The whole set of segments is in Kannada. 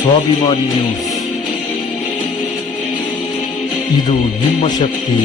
ಸ್ವಾಭಿಮಾನಿ ನ್ಯೂಸ್, ಇದು ನಿಮ್ಮ ಶಕ್ತಿ.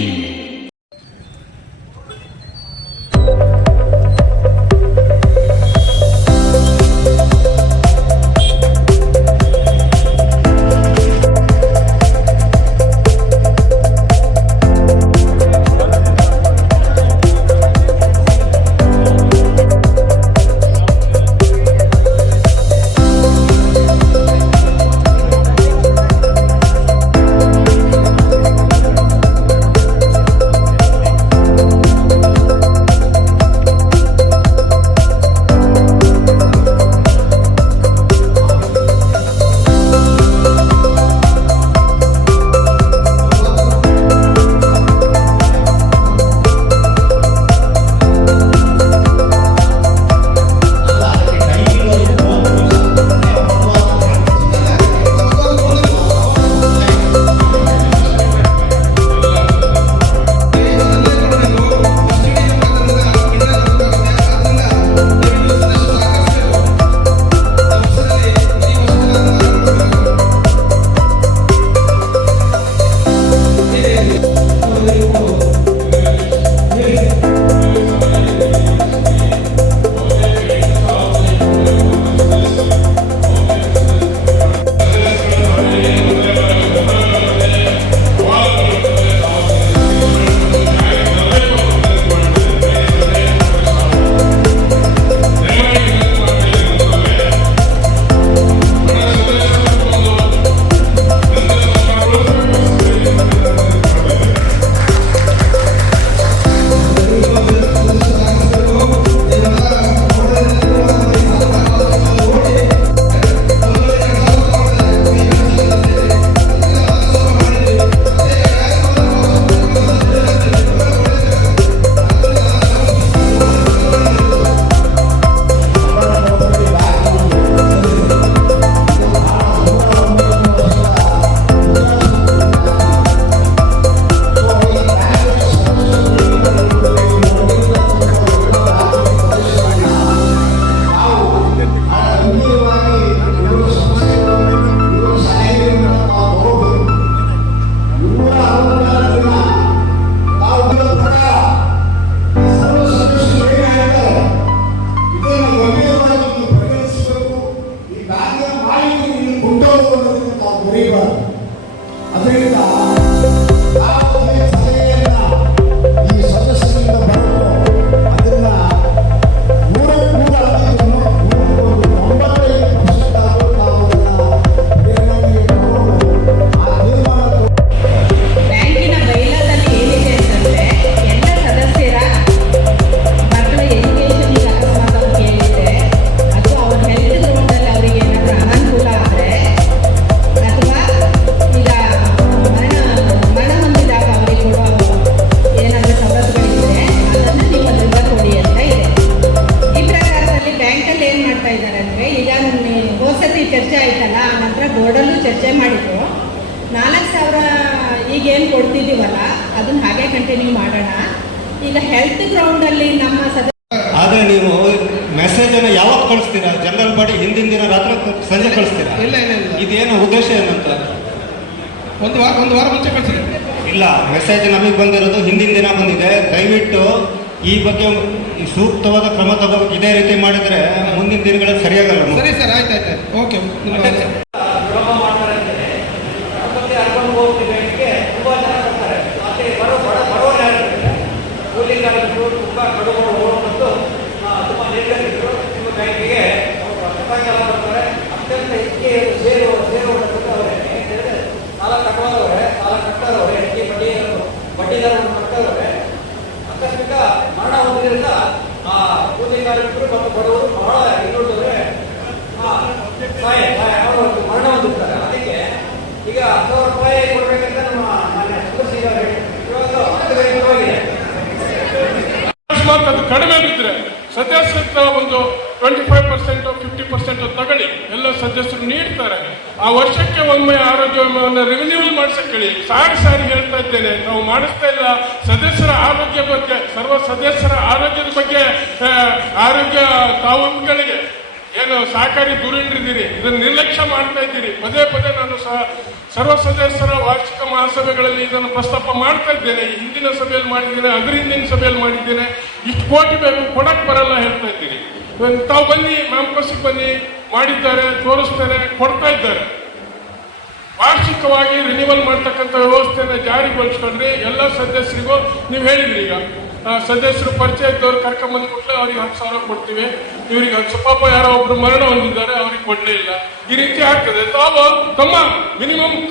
ಚರ್ಚೆ ಆಯ್ತಲ್ಲ, ಆ ನಂತರ ಬೋರ್ಡಲ್ಲೂ ಚರ್ಚೆ ಮಾಡಿದ್ರು. 4,000 ಈಗೇನು ಕೊಡ್ತಿದ್ದೀವಲ್ಲ ಅದನ್ನ ಹಾಗೆ ಕಂಟಿನ್ಯೂ ಮಾಡೋಣ. ಈಗ ಹೆಲ್ತ್ ಗ್ರೌಂಡಲ್ಲಿ ನಮ್ಮ ಆದರೆ ನೀವು ಮೆಸೇಜ್ ಅನ್ನು ಯಾವಾಗ ಕಳಿಸ್ತೀರಾ? ಜನರಲ್ ಬಾಡಿ ಹಿಂದಿನ ದಿನ ರಾತ್ರಿ ಸಂಜೆ ಕಳಿಸ್ತೀರಾ? ಇಲ್ಲ, ಇದೇನು ಉದ್ದೇಶ ಏನಂತ? ಒಂದು ವಾರ ಮುಂಚೆ ಕಳಿಸಿದೆ. ಇಲ್ಲ, ಮೆಸೇಜ್ ನಮಗೆ ಬಂದಿರೋದು ಹಿಂದಿನ ದಿನ ಬಂದಿದೆ. ದಯವಿಟ್ಟು ಈ ಬಗ್ಗೆ ಸೂಕ್ತವಾದ ಕ್ರಮ ತಗೋಬೇಕು. ಇದೇ ರೀತಿ ಮಾಡಿದ್ರೆ ಮುಂದಿನ ದಿನಗಳಲ್ಲಿ ಸರಿಯಾಗಲ್ಲ. ಸರಿ ಸರ್, ಆಯ್ತು ಓಕೆ. ತುಂಬ ಕಡುಬರು ಮತ್ತು ತುಂಬ ನಿರ್ಗತಿಕರು ನಿಮ್ಮ ಬ್ಯಾಂಕಿಗೆ ಎಲ್ಲ ಬರ್ತಾರೆ. ಅತ್ಯಂತ ಹೆಚ್ಚಿಗೆ ಸೇರುವವರೇ ಏಕೆಂದರೆ ಸಾಲ ಕಟ್ಟದವರೇ ಹೆಚ್ಚಿಗೆ ಬಡ್ಡಿದರವನ್ನು ಕಟ್ಟದವರೇ ಆಕಸ್ಮಿಕ ಮರಣ ಹೊಂದಿದ್ದರಿಂದ ಆ ಕೂಲಿ ಕಾರ್ಮಿಕರು ಮತ್ತು ಬಡವರು ಬಹಳ ಹಿಂದುಳಿದವರೇ ಮರಣ ಹೊಂದಿರ್ತಾರೆ. ಅದಕ್ಕೆ ಈಗ 10,000 ರೂಪಾಯಿ ಕೊಡಬೇಕಂತ ನಮ್ಮ ಮಾನ್ಯ ಸದಸ್ಯರು ಇವಾಗ 10,000 ಅದು ಕಡಿಮೆ ಬಿದ್ದರೆ ಸದಸ್ಯರ ಒಂದು 25% 50% ತಗೊಳ್ಳಿ, ಎಲ್ಲ ಸದಸ್ಯರು ನೀಡ್ತಾರೆ. ಆ ವರ್ಷಕ್ಕೆ ಒಮ್ಮೆ ಆರೋಗ್ಯ ವಿಮೆಯನ್ನು ರಿನ್ಯೂವಲ್ ಮಾಡಿಸಕ್ಕೆ ಹೇಳಿ. ಸಾರಿ ಹೇಳ್ತಾ ಇದ್ದೇನೆ, ನಾವು ಮಾಡಿಸ್ತಾ ಇಲ್ಲ. ಸದಸ್ಯರ ಆರೋಗ್ಯ ಬಗ್ಗೆ, ಸರ್ವ ಸದಸ್ಯರ ಆರೋಗ್ಯದ ಬಗ್ಗೆ, ಆರೋಗ್ಯ ತಾವುಗಳಿಗೆ ಏನು ಸಹಕಾರಿ ಧುರೀಣರಿದ್ದೀರಿ, ಇದನ್ನು ನಿರ್ಲಕ್ಷ್ಯ ಮಾಡ್ತಾ ಇದ್ದೀರಿ. ಪದೇ ಪದೇ ನಾನು ಸರ್ವ ಸದಸ್ಯರ ವಾರ್ಷಿಕ ಮಹಾಸಭೆಗಳಲ್ಲಿ ಇದನ್ನು ಪ್ರಸ್ತಾಪ ಮಾಡ್ತಾ ಇದ್ದೇನೆ. ಈ ಹಿಂದಿನ ಸಭೆಯಲ್ಲಿ ಮಾಡಿದ್ದೇನೆ, ಅದ್ರ ಹಿಂದಿನ ಸಭೆಯಲ್ಲಿ ಮಾಡಿದ್ದೇನೆ. ಇಷ್ಟು ಕೋಟಿ ಬೇಕು, ಕೊಡಕ್ ಬರಲ್ಲ ಹೇಳ್ತಾ ಇದ್ದೀನಿ. ತಾವು ಬನ್ನಿ, ಮ್ಯಾಂಪಸ್ಸಿಗೆ ಬನ್ನಿ, ಮಾಡಿದ್ದಾರೆ, ತೋರಿಸ್ತೇನೆ, ಕೊಡ್ತಾ ಇದ್ದಾರೆ. ವಾರ್ಷಿಕವಾಗಿ ರಿನ್ಯೂವಲ್ ಮಾಡ್ತಕ್ಕಂಥ ವ್ಯವಸ್ಥೆಯನ್ನು ಜಾರಿಗೊಳಿಸ್ಕೊಂಡ್ರೆ ಎಲ್ಲ ಸದಸ್ಯರಿಗೂ ನೀವು ಹೇಳಿದ್ರಿ. ಈಗ ಸದಸ್ಯರು ಪರಿಚಯ ಇದ್ದವ್ರು ಕರ್ಕೊಂಬಂದು ಕೊಟ್ಟರೆ ಅವ್ರಿಗೆ 10,000 ಕೊಡ್ತೀವಿ, ಇವ್ರಿಗೆ ಪಾಪ ಯಾರೋ ಒಬ್ರು ಮರಣ ಹೊಂದಿದ್ದಾರೆ, ಅವ್ರಿಗೆ ಕೊಡಲೇ ಇಲ್ಲ. ಈ ರೀತಿ ಆಗ್ತದೆ. ತಾವು ತಮ್ಮ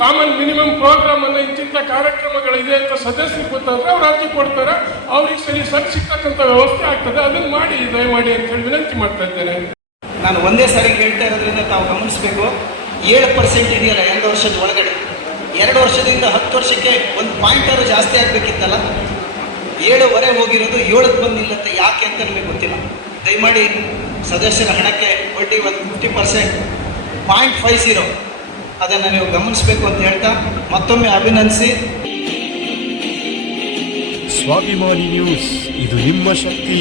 ಕಾಮನ್ ಮಿನಿಮಮ್ ಪ್ರೋಗ್ರಾಮ್ ಅನ್ನು ಇಂತಿಂಥ ಕಾರ್ಯಕ್ರಮಗಳಿದೆ ಅಂತ ಸದಸ್ಯರಿಗೆ ಗೊತ್ತಾದ್ರೆ ಅವ್ರು ಅರ್ಜಿ ಕೊಡ್ತಾರೆ, ಅವ್ರಿಗೆ ಸರಿ ಸಿಗ್ತಕ್ಕಂಥ ವ್ಯವಸ್ಥೆ ಆಗ್ತದೆ. ಅದನ್ನು ಮಾಡಿ, ದಯಮಾಡಿ ಅಂತ ಹೇಳಿ ವಿನಂತಿ ಮಾಡ್ತಾ ಇದ್ದೇನೆ. ನಾನು ಒಂದೇ ಸಾರಿ ಹೇಳ್ತಾ ಇರೋದ್ರಿಂದ ತಾವು ಗಮನಿಸಬೇಕು. 7% ಇದೆಯಲ್ಲ 2 ವರ್ಷದ ಒಳಗಡೆ, 2 ವರ್ಷದಿಂದ 10 ವರ್ಷಕ್ಕೆ 1 ಪಾಯಿಂಟ್ ಜಾಸ್ತಿ ಆಗಬೇಕಿತ್ತಲ್ಲ. 7.5 ಹೋಗಿರೋದು 7ಕ್ಕೆ ಬಂದಿಲ್ಲಂತೆ. ಯಾಕೆ ಅಂತ ನಮಗೆ ಗೊತ್ತಿಲ್ಲ. ದಯಮಾಡಿ ಸದಸ್ಯರ ಹಣಕ್ಕೆ ಬಡ್ಡಿ 50%, 0.50 ಅದನ್ನು ನೀವು ಗಮನಿಸಬೇಕು ಅಂತ ಹೇಳ್ತಾ ಮತ್ತೊಮ್ಮೆ ಅಭಿನಂದಿಸಿ. ಸ್ವಾಭಿಮಾನಿ ನ್ಯೂಸ್, ಇದು ನಿಮ್ಮ ಶಕ್ತಿ.